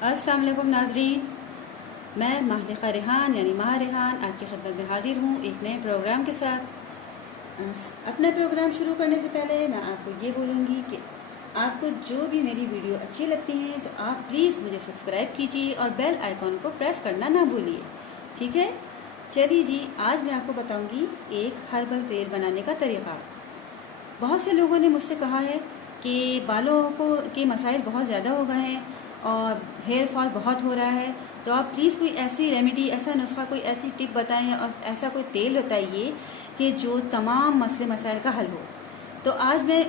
अस्सलाम वालेकुम नाजरीन, मैं माहलिका रेहान यानी माह रेहान आपकी खिदमत में हाजिर हूँ एक नए प्रोग्राम के साथ। अपना प्रोग्राम शुरू करने से पहले मैं आपको ये बोलूँगी कि आपको जो भी मेरी वीडियो अच्छी लगती हैं तो आप प्लीज़ मुझे सब्सक्राइब कीजिए और बेल आइकॉन को प्रेस करना ना भूलिए, ठीक है। चलिए जी, आज मैं आपको बताऊँगी एक हर्बल तेल बनाने का तरीक़ा। बहुत से लोगों ने मुझसे कहा है कि बालों को के मसाइल बहुत ज़्यादा हो गए हैं और हेयर फॉल बहुत हो रहा है, तो आप प्लीज़ कोई ऐसी रेमेडी, ऐसा नुस्खा, कोई ऐसी टिप बताएं और ऐसा कोई तेल बताइए कि जो तमाम मसले मसाइल का हल हो। तो आज मैं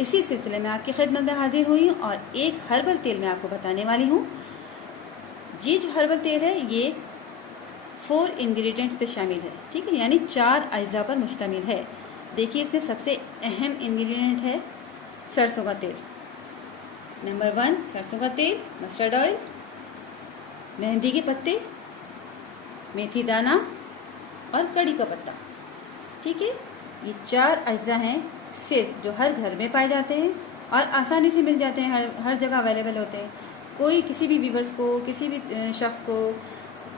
इसी सिलसिले में आपकी खिदमत में हाजिर हुई हूँ और एक हर्बल तेल मैं आपको बताने वाली हूँ। ये जो हर्बल तेल है ये 4 इंग्रेडिएंट पे शामिल है, ठीक है, यानी 4 अज्जा पर मुश्तमिल है। देखिए, इसमें सबसे अहम इंग्रेडिएंट है सरसों का तेल। नंबर 1 सरसों का तेल, मस्टर्ड ऑयल, मेहंदी के पत्ते, मेथी दाना और कड़ी का पत्ता, ठीक है। ये 4 अज्जा हैं सिर्फ जो हर घर में पाए जाते हैं और आसानी से मिल जाते हैं, हर जगह अवेलेबल होते हैं। कोई किसी भी व्यूवर्स को, किसी भी शख्स को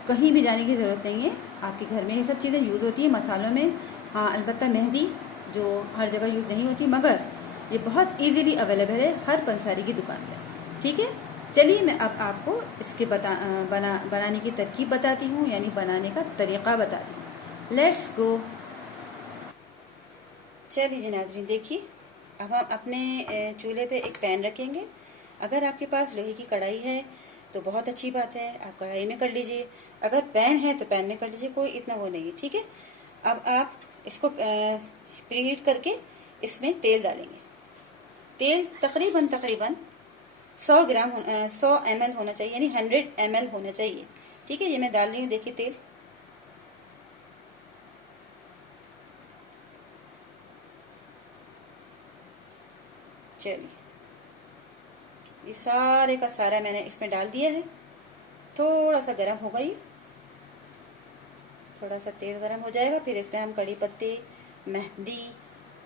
कहीं भी जाने की ज़रूरत नहीं है, आपके घर में ये सब चीज़ें यूज़ होती हैं मसालों में। हाँ, अलबत्ता मेहंदी जो हर जगह यूज़ नहीं होती, मगर ये बहुत इजीली अवेलेबल है हर पंसारी की दुकान पर, ठीक है। चलिए मैं अब आपको इसके बनाने की तरकीब बताती हूँ, यानी बनाने का तरीक़ा बताती हूँ। Let's go. चलिए जी नाज़रीन, देखिए, अब हम अपने चूल्हे पे एक पैन रखेंगे। अगर आपके पास लोहे की कढ़ाई है तो बहुत अच्छी बात है, आप कढ़ाई में कर लीजिए। अगर पैन है तो पैन में कर लीजिए, कोई इतना वो नहीं है, ठीक है। अब आप इसको प्रीहीट करके इसमें तेल डालेंगे। तेल तकरीबन 100 ml होना चाहिए, यानी 100 ml होना चाहिए, ठीक है। ये मैं डाल रही हूँ, देखिए तेल। चलिए, ये सारे का सारा मैंने इसमें डाल दिया है। थोड़ा सा गर्म होगा, ये थोड़ा सा तेल गर्म हो जाएगा, फिर इसमें हम कड़ी पत्ते, मेहंदी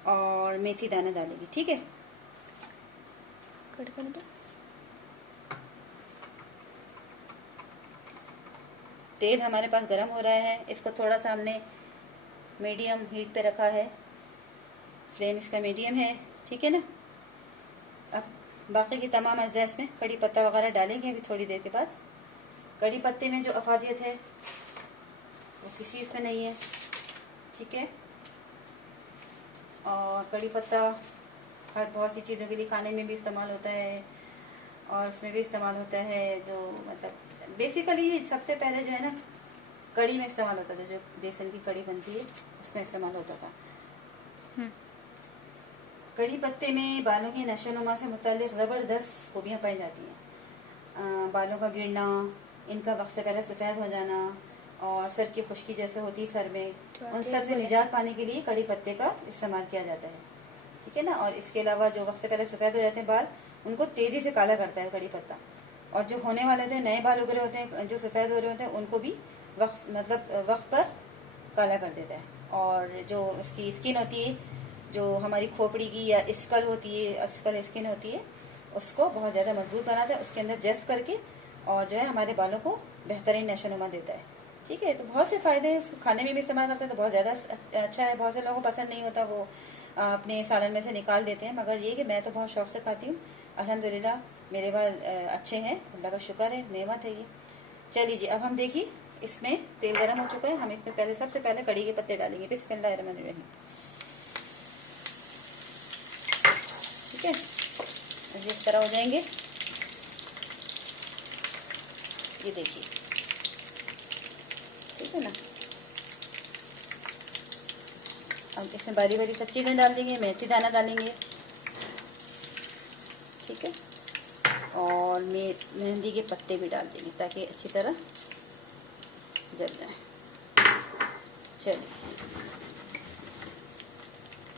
और मेथी दाना डालेंगे, ठीक है। कट कर दो। तेल हमारे पास गर्म हो रहा है, इसको थोड़ा सा हमने मीडियम हीट पे रखा है, फ्लेम इसका मीडियम है, ठीक है ना। अब बाकी की तमाम अज्जा इसमें कड़ी पत्ता वगैरह डालेंगे अभी थोड़ी देर के बाद। कड़ी पत्ते में जो अफादियत है वो किसी इसमें नहीं है, ठीक है। और कड़ी पत्ता हर बहुत सी चीज़ों के लिए, खाने में भी इस्तेमाल होता है और उसमें भी इस्तेमाल होता है। जो मतलब बेसिकली ये सबसे पहले जो है ना कड़ी में इस्तेमाल होता था, जो बेसन की कड़ी बनती है उसमें इस्तेमाल होता था। कड़ी पत्ते में बालों की नशोनुमा से मुताल्लिक ज़बरदस्त खूबियाँ पाई जाती हैं। बालों का गिरना, इनका वक्त से पहले सफ़ेद हो जाना और सर की खुश्की जैसे होती है सर में, उन सब से निजात पाने के लिए कड़ी पत्ते का इस्तेमाल किया जाता है, ठीक है ना। और इसके अलावा जो वक्त से पहले सफ़ेद हो जाते हैं बाल, उनको तेज़ी से काला करता है कड़ी पत्ता। और जो होने वाले होते हैं, नए बाल उग रहे होते हैं, जो सफ़ेद हो रहे होते हैं, उनको भी वक्त पर काला कर देता है। और जो उसकी स्किन होती है, जो हमारी खोपड़ी की या स्कल होती है, स्कल स्किन होती है, उसको बहुत ज़्यादा मजबूत बनाता है, उसके अंदर जस्ट करके, और जो है हमारे बालों को बेहतरीन नशोनुमा देता है, ठीक है। तो बहुत से फ़ायदे हैं, उसको खाने में भी इस्तेमाल करते हैं तो बहुत ज़्यादा अच्छा है। बहुत से लोगों को पसंद नहीं होता, वो अपने सालन में से निकाल देते हैं, मगर ये कि मैं तो बहुत शौक़ से खाती हूँ। अल्हम्दुलिल्लाह मेरे बाल अच्छे हैं, अल्लाह का शुक्र है, नेमत है ये। चलिए जी, अब हम देखिए, इसमें तेल गर्म हो चुका है, हम इसमें पहले सबसे पहले कड़ी के पत्ते डालेंगे। बिस्मिल्लाहिर्रहमानिर्रहीम, ठीक है। इस तरह हो जाएंगे, ये देखिए, ठीक है ना। अब इसमें बारी बारी सब चीज़ें डाल देंगे, मेथी दाना डालेंगे, ठीक है, और मेहंदी के पत्ते भी डाल देंगे ताकि अच्छी तरह जल जाए। चलिए,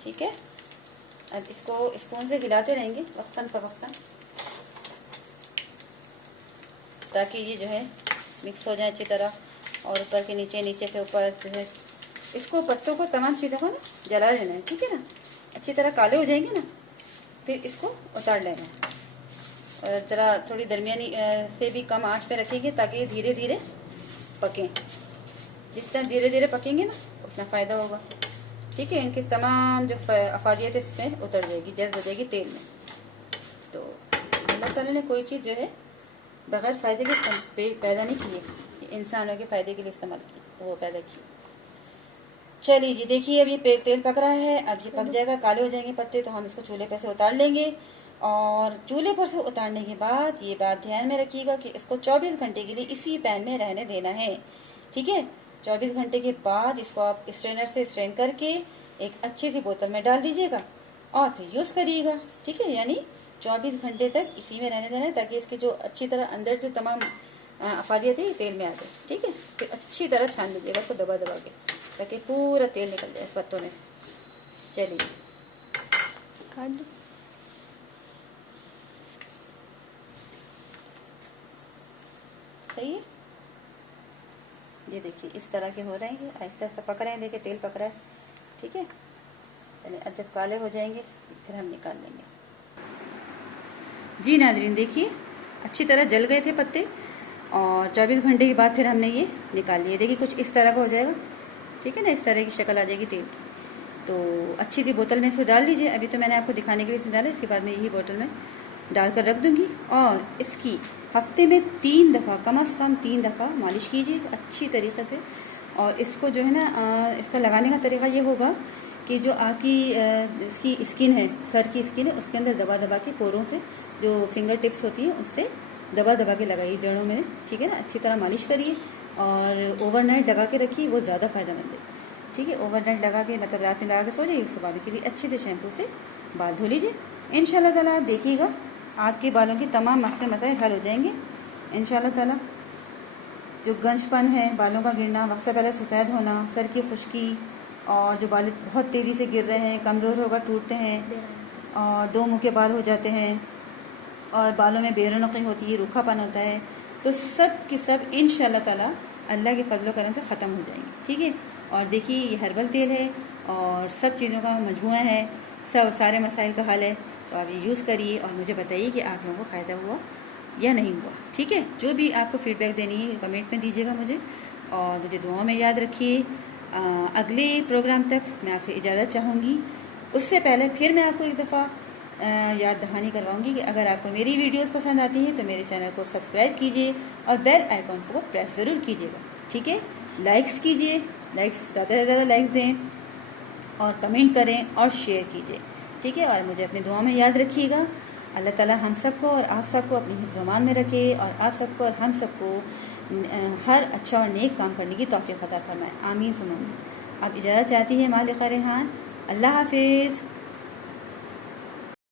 ठीक है। अब इसको स्पून से हिलाते रहेंगे वक्तन फवक्तन, ताकि ये जो है मिक्स हो जाए अच्छी तरह, और ऊपर के नीचे, नीचे से ऊपर जो है, इसको पत्तों को, तमाम चीज़ों को ना जला लेना है, ठीक है ना। अच्छी तरह काले हो जाएंगे ना, फिर इसको उतार लेना है। और ज़रा थोड़ी दरमियानी से भी कम आंच पे रखेंगे ताकि ये धीरे धीरे पकें। जितना धीरे धीरे पकेंगे ना उतना फ़ायदा होगा। ठीक है, इनकी तमाम जो अफादियत इसमें उतर जाएगी, जज्ब हो जाएगी तेल में। तो अल्लाह ताला ने कोई चीज़ जो है बग़ैर फ़ायदे के पैदा नहीं की है, इंसानों के फ़ायदे के लिए इस्तेमाल की, वो पैदा की। चलिए जी, देखिए अब ये तेल पक रहा है। अब ये पक जाएगा, काले हो जाएंगे पत्ते, तो हम इसको चूल्हे पर से उतार लेंगे। और चूल्हे पर से उतारने के बाद ये बात ध्यान में रखिएगा कि इसको 24 घंटे के लिए इसी पैन में रहने देना है। ठीक है, 24 घंटे के बाद इसको आप स्ट्रेनर से स्ट्रेन करके एक अच्छी सी बोतल में डाल दीजिएगा और फिर यूज़ करिएगा। ठीक है, यानी 24 घंटे तक इसी में रहने देना है ताकि इसकी जो अच्छी तरह अंदर जो तमाम अफादियत है ये तेल में आ जाए। ठीक है, फिर अच्छी तरह छान लीजिएगा इसको दबा दबा के ताकि पूरा तेल निकल जाए पत्तों में। चलिए काट लो। सही है, ये देखिए इस तरह के हो रहे हैं, आहिस्ता आहिस्ता पक रहे हैं। देखिए तेल पक रहा है। ठीक है, चलिए अब जब काले हो जाएंगे फिर हम निकाल लेंगे। जी नाज़रीन, देखिए अच्छी तरह जल गए थे पत्ते और 24 घंटे के बाद फिर हमने ये निकाल लिए। देखिए कुछ इस तरह का हो जाएगा। ठीक है ना, इस तरह की शक्ल आ जाएगी तेल की। तो अच्छी सी बोतल में इसको डाल लीजिए। अभी तो मैंने आपको दिखाने के लिए इसमें डाला, इसके बाद मैं यही बोतल में डालकर रख दूंगी। और इसकी हफ्ते में 3 दफ़ा, कम से कम 3 दफ़ा मालिश कीजिए अच्छी तरीक़े से। और इसको जो है ना, इसका लगाने का तरीका ये होगा कि जो आपकी इसकी स्किन है, सर की स्किन है, उसके अंदर दबा दबा के पोरों से, जो फिंगर टिप्स होती हैं उससे दबा दबा के लगाइए जड़ों में। ठीक है ना, अच्छी तरह मालिश करिए और ओवरनाइट लगा के रखिए, वो ज़्यादा फ़ायदेमंद है। ठीक है, ओवरनाइट लगा के मतलब रात में लगा के सो जाइए, सुबह भी किसी अच्छे से शैम्पू से बाल धो लीजिए। इंशाल्लाह ताला आप देखिएगा आपके बालों की तमाम मसले मसाइल हल हो जाएंगे इंशाल्लाह ताला। जो गंजपन है, बालों का गिरना, वक्त से पहले सफ़ेद होना, सर की खुश्की और जो बाल बहुत तेज़ी से गिर रहे हैं, कमज़ोर होकर टूटते हैं और 2 मुँह के बाल हो जाते हैं और बालों में बेरौनकी होती है, रूखापन होता है, तो सब के सब इंशाल्लाह ताला अल्लाह के फजल करम से ख़त्म हो जाएंगे। ठीक है, और देखिए ये हर्बल तेल है और सब चीज़ों का मजमुआ है, सब सारे मसाइल का हल है। तो आप ये यूज़ करिए और मुझे बताइए कि आप लोगों को फ़ायदा हुआ या नहीं हुआ। ठीक है, जो भी आपको फ़ीडबैक देनी है कमेंट में दीजिएगा मुझे, और मुझे दुआ में याद रखिए। अगले प्रोग्राम तक मैं आपसे इजाज़त चाहूँगी। उससे पहले फिर मैं आपको एक दफ़ा याद दहानी करवाऊँगी कि अगर आपको मेरी वीडियोस पसंद आती हैं तो मेरे चैनल को सब्सक्राइब कीजिए और बेल आइकॉन को प्रेस ज़रूर कीजिएगा। ठीक है, लाइक्स कीजिए, लाइक्स ज़्यादा से ज़्यादा लाइक्स दें और कमेंट करें और शेयर कीजिए। ठीक है, और मुझे अपनी दुआ में याद रखिएगा। अल्लाह ताला हम सबको और आप सबको अपनी हिफ्ज़-ओ-अमान में रखे और आप सबको और हम सबको हर अच्छा और नेक काम करने की तौफ़ीक़ अता फरमाए। आमीन सुन आमीन। अब इजाज़त चाहती है मालिका रेहान। अल्लाह हाफिज़।